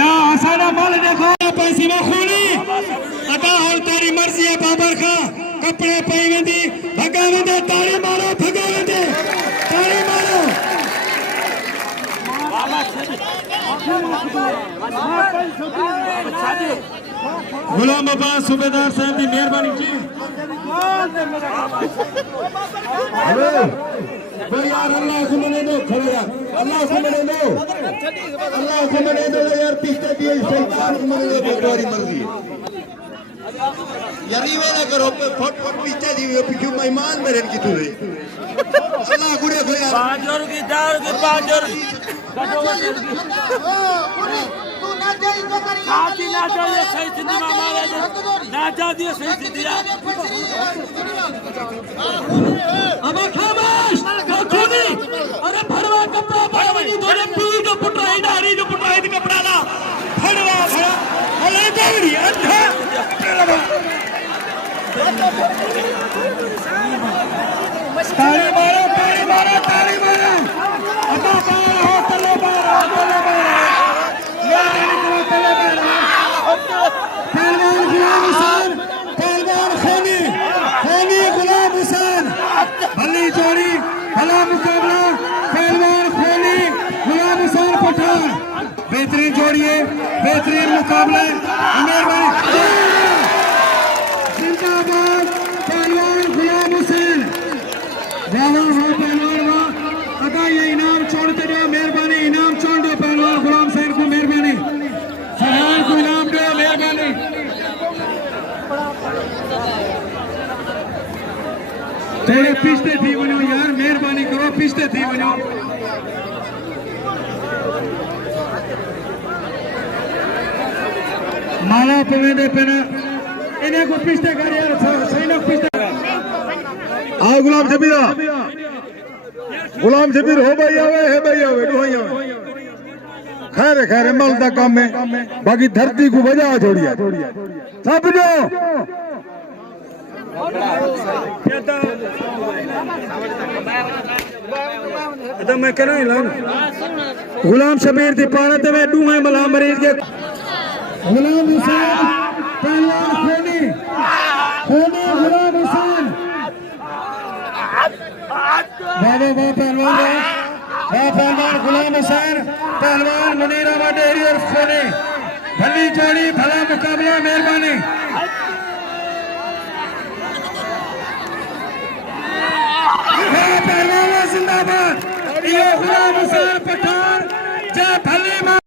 ना हसाना मल देखो पैसी में खूनी अदा और तारी मर्जी है बाबर का कपड़े पाई वेंदी भगा वेंदे तारी मारो भगा वेंदे तारी मारो गुलाम अब्बास सूबेदार साहब की मेहरबानी जी यार अल्लाह को मने दो खड़े यार अल्लाह को मने दो यार पीछे दिए शैतान को मने दो तुम्हारी मर्जी यार ये ना करो फट पीछे दिए पीछे मेहमान मेरे की तू अल्लाह गुड़े को यार 5 और की 4 की 5 और आती ना चाहिए सही सिद्धि मारे ना चाहिए सही सिद्धि अब खामोश खूनी अरे भड़वा कपड़ा भड़वनी दोने पी जो पुटराई डारी जो पुटराई दी कपड़ा ला भड़वा भड़ा अले देवरी अंधा ताली मारो ताली मारो ताली मारो अदा बाहर हो तले बाहर पहलवान गुलाम हुसैन पहलवान खूनी गुलाम हुसैन भली जोड़ी भला मुकाबला पहलवान खूनी गुलाम हुसैन पठान बेहतरीन जोड़ी है बेहतरीन मुकाबला जिंदाबाद पहलवान गुलाम हुसैन वाह वाह पहलवान वाह अदा ये इनाम छोड़ते रहो मेहरबानी इनाम छोड़ दो पहलवान गुलाम हुसैन को मेहरबानी फरहान को इनाम दो मेहरबानी थोड़े पीछे थी वनो यार मेहरबानी करो पीछे थी वनो माला पवेंदे पेना इन्हें को पीछे कर यार सही ना पीछे आओ गुलाम जबीर हो भाई आवे है भाई आवे दुहाई आवे खैर मल दा काम है बाकी धरती को बजा छोड़िया सब जो तो मैं कहना ही लाऊं गुलाम शबीर दी पारत में डूहे मला मरीज के गुलाम हुसैन पहलवान खूनी गुलाम हुसैन बाबा पहलवान गुलाम हुसैन पहलवान मुनीराबाद एरिया खूनी भली जोड़ी भला मुकाबला मेहरबानी पहलवान जिंदाबाद ये गुलाम हुसैन पठान जय भली